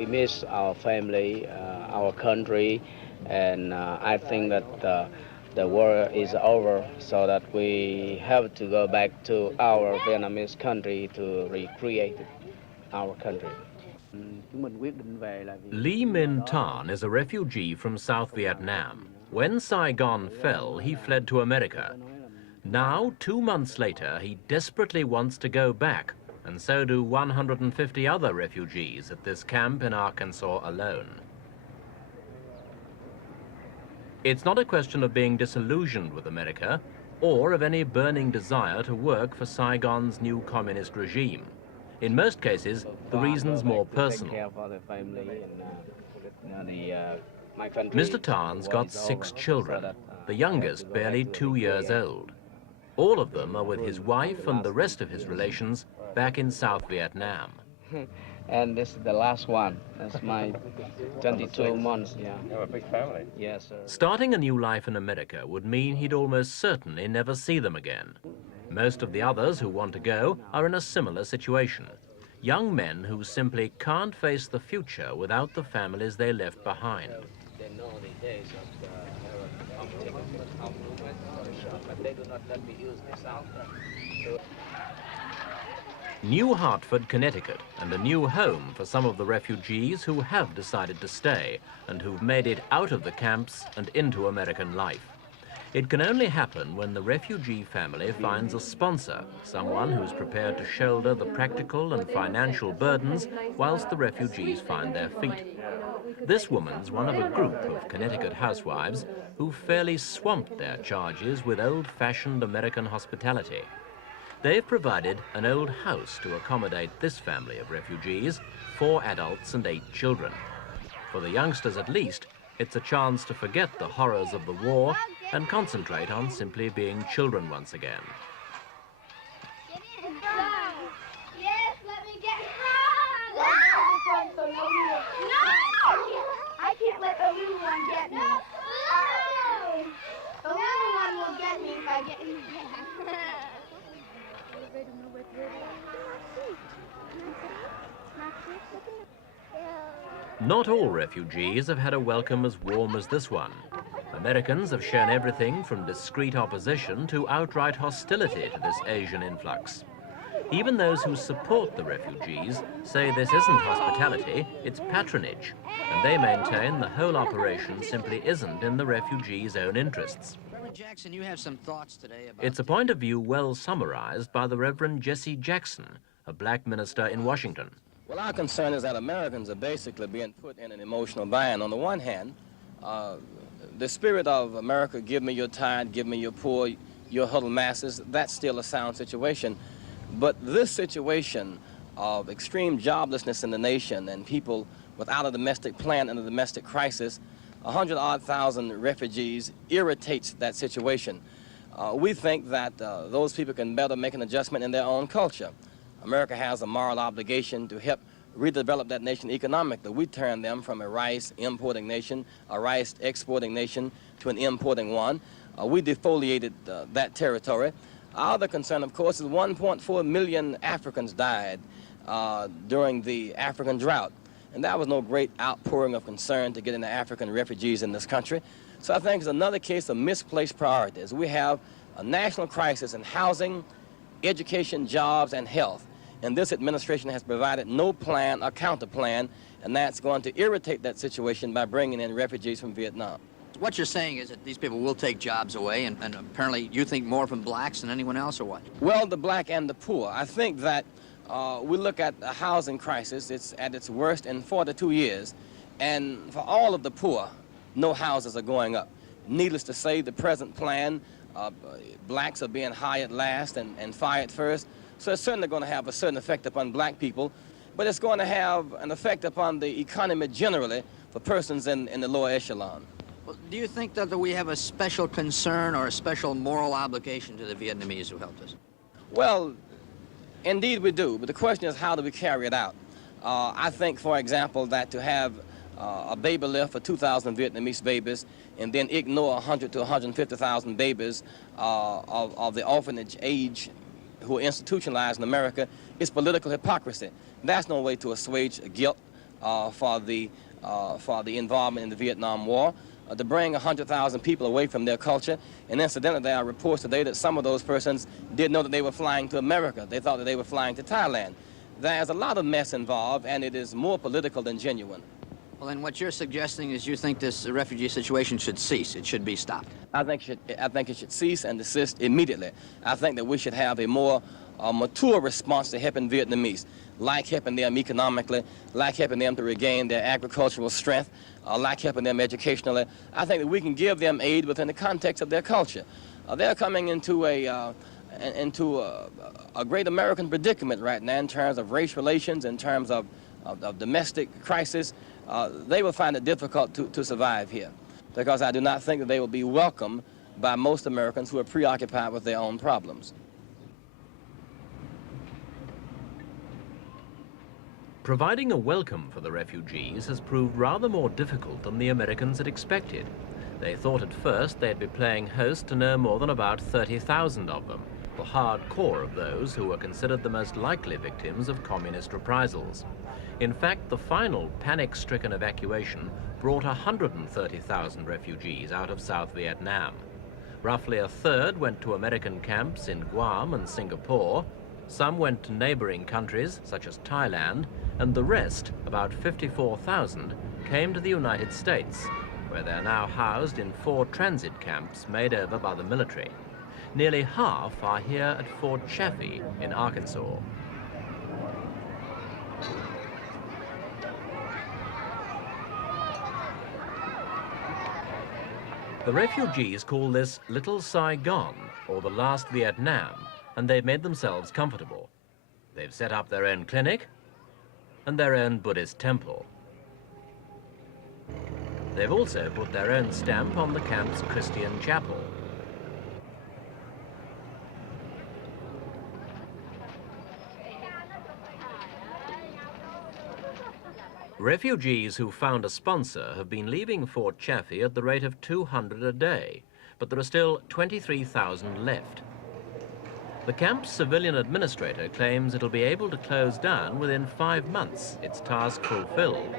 we miss our family, our country, and I think that the war is over, so that we have to go back to our Vietnamese country to recreate our country. Chúng mình quyết định về là vì Lee Min Tan is a refugee from South Vietnam. When Saigon fell, he fled to America. Now, 2 months later, he desperately wants to go back, and so do 150 other refugees at this camp in Arkansas alone. It's not a question of being disillusioned with America or of any burning desire to work for Saigon's new communist regime. In most cases, the reason's more personal. Mr. Tan's got 6 children, the youngest barely 2 years old. All of them are with his wife and the rest of his relations back in South Vietnam. And this is the last one. That's my 22 months, yeah. You have a big family. Yes, sir. Starting a new life in America would mean he'd almost certainly never see them again. Most of the others who want to go are in a similar situation. Young men who simply can't face the future without the families they left behind. They know the days of but they do not let me use this out. New Hartford, Connecticut, and a new home for some of the refugees who have decided to stay and who've made it out of the camps and into American life. It can only happen when the refugee family finds a sponsor, someone who's prepared to shoulder the practical and financial burdens whilst the refugees find their feet. This woman's one of a group of Connecticut housewives who fairly swamped their charges with old-fashioned American hospitality. They've provided an old house to accommodate this family of refugees, 4 adults and 8 children. For the youngsters at least, it's a chance to forget the horrors of the war and concentrate on simply being children once again. Get in. Yes, let me get in. No! I can't let the little one get me. No! The little one will get me if I get in. Not all refugees have had a welcome as warm as this one. Americans have shown everything from discreet opposition to outright hostility to this Asian influx. Even those who support the refugees say this isn't hospitality, it's patronage, and they maintain the whole operation simply isn't in the refugees' own interests. Reverend Jackson, you have some thoughts today about... It's a point of view well summarized by the Reverend Jesse Jackson, a black minister in Washington. Well, our concern is that Americans are basically being put in an emotional bind. On the one hand, the spirit of America, give me your tired, give me your poor, your huddled masses, that's still a sound situation. But this situation of extreme joblessness in the nation and people without a domestic plan and a domestic crisis, 100-odd thousand refugees irritates that situation. We think that those people can better make an adjustment in their own culture. America has a moral obligation to help redevelop that nation economically. We turned them from a rice importing nation, a rice exporting nation, to an importing one. We defoliated that territory. Our other concern, of course, is 1.4 million Africans died during the African drought. And that was no great outpouring of concern to get into African refugees in this country. So I think it's another case of misplaced priorities. We have a national crisis in housing, education, jobs, and health. And this administration has provided no plan or counter plan, and that's going to irritate that situation by bringing in refugees from Vietnam. What you're saying is that these people will take jobs away, and apparently you think more from blacks than anyone else, or what? Well, the black and the poor. I think that we look at the housing crisis, it's at its worst in 42 years, and for all of the poor, no houses are going up. Needless to say, the present plan, blacks are being hired last and fired first, so it's certainly going to have a certain effect upon black people, but it's going to have an effect upon the economy generally for persons in the lower echelon. Well, do you think that we have a special concern or a special moral obligation to the Vietnamese who helped us? Well, indeed we do, but the question is how do we carry it out? I think, for example, that to have a baby lift for 2,000 Vietnamese babies and then ignore 100 to 150,000 babies of the orphanage age who are institutionalized in America is political hypocrisy. That's no way to assuage guilt for the involvement in the Vietnam War, to bring 100,000 people away from their culture. And incidentally, there are reports today that some of those persons didn't know that they were flying to America. They thought that they were flying to Thailand. There's a lot of mess involved, and it is more political than genuine. Well, then what you're suggesting is you think this refugee situation should cease. It should be stopped. I think it should cease and desist immediately. I think that we should have a more mature response to helping Vietnamese, like helping them economically, like helping them to regain their agricultural strength, like helping them educationally. I think that we can give them aid within the context of their culture. They're coming into a great American predicament right now in terms of race relations, in terms of domestic crisis. They will find it difficult to survive here, because I do not think that they will be welcomed by most Americans who are preoccupied with their own problems. Providing a welcome for the refugees has proved rather more difficult than the Americans had expected. They thought at first they'd be playing host to no more than about 30,000 of them, the hard core of those who were considered the most likely victims of communist reprisals. In fact, the final panic-stricken evacuation brought 130,000 refugees out of South Vietnam. Roughly a third went to American camps in Guam and Singapore. Some went to neighboring countries, such as Thailand, and the rest, about 54,000, came to the United States, where they're now housed in 4 transit camps made over by the military. Nearly half are here at Fort Chaffee in Arkansas. The refugees call this Little Saigon, or the last Vietnam, and they've made themselves comfortable. They've set up their own clinic and their own Buddhist temple. They've also put their own stamp on the camp's Christian chapel. Refugees who found a sponsor have been leaving Fort Chaffee at the rate of 200 a day, but there are still 23,000 left. The camp's civilian administrator claims it'll be able to close down within 5 months, its task fulfilled.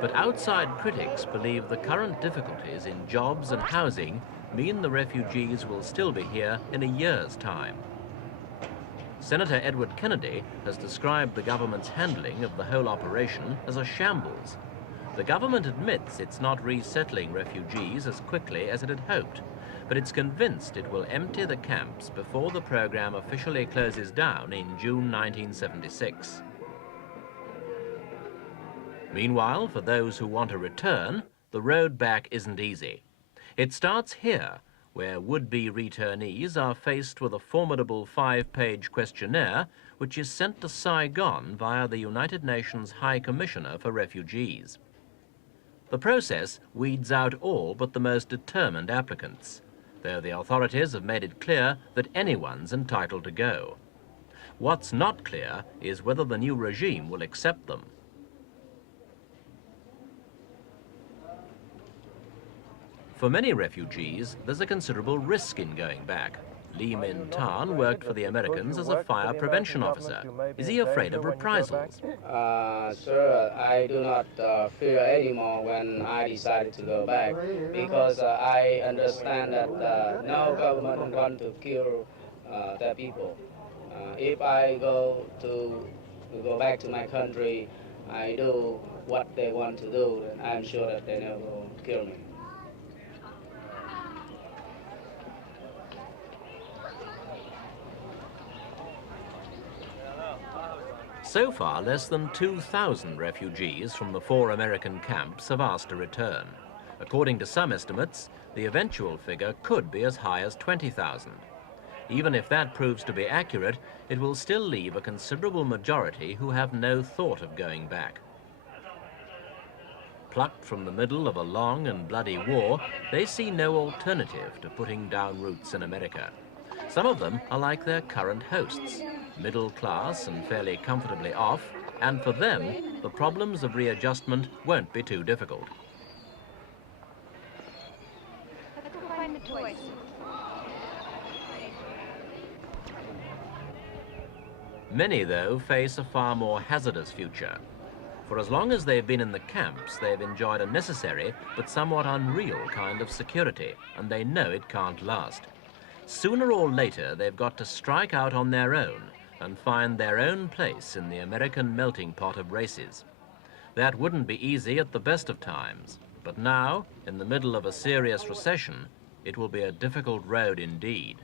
But outside critics believe the current difficulties in jobs and housing mean the refugees will still be here in a year's time. Senator Edward Kennedy has described the government's handling of the whole operation as a shambles. The government admits it's not resettling refugees as quickly as it had hoped, but it's convinced it will empty the camps before the program officially closes down in June 1976. Meanwhile, for those who want to return, the road back isn't easy. It starts here, where would-be returnees are faced with a formidable 5-page questionnaire which is sent to Saigon via the United Nations High Commissioner for Refugees. The process weeds out all but the most determined applicants, though the authorities have made it clear that anyone's entitled to go. What's not clear is whether the new regime will accept them. For many refugees, there's a considerable risk in going back. Lee Min Tan worked for the Americans as a fire prevention officer. Is he afraid of reprisals? Sir, I do not fear anymore when I decided to go back, because I understand that no government wants to kill their people. If I go back to my country, I do what they want to do, and I'm sure that they never will kill me. So far, less than 2,000 refugees from the 4 American camps have asked to return. According to some estimates, the eventual figure could be as high as 20,000. Even if that proves to be accurate, it will still leave a considerable majority who have no thought of going back. Plucked from the middle of a long and bloody war, they see no alternative to putting down roots in America. Some of them are like their current hosts, middle class and fairly comfortably off, and for them, the problems of readjustment won't be too difficult. Let's go find the toys. Many, though, face a far more hazardous future. For as long as they've been in the camps, they've enjoyed a necessary but somewhat unreal kind of security, and they know it can't last. Sooner or later, they've got to strike out on their own and find their own place in the American melting pot of races. That wouldn't be easy at the best of times, but now, in the middle of a serious recession, it will be a difficult road indeed.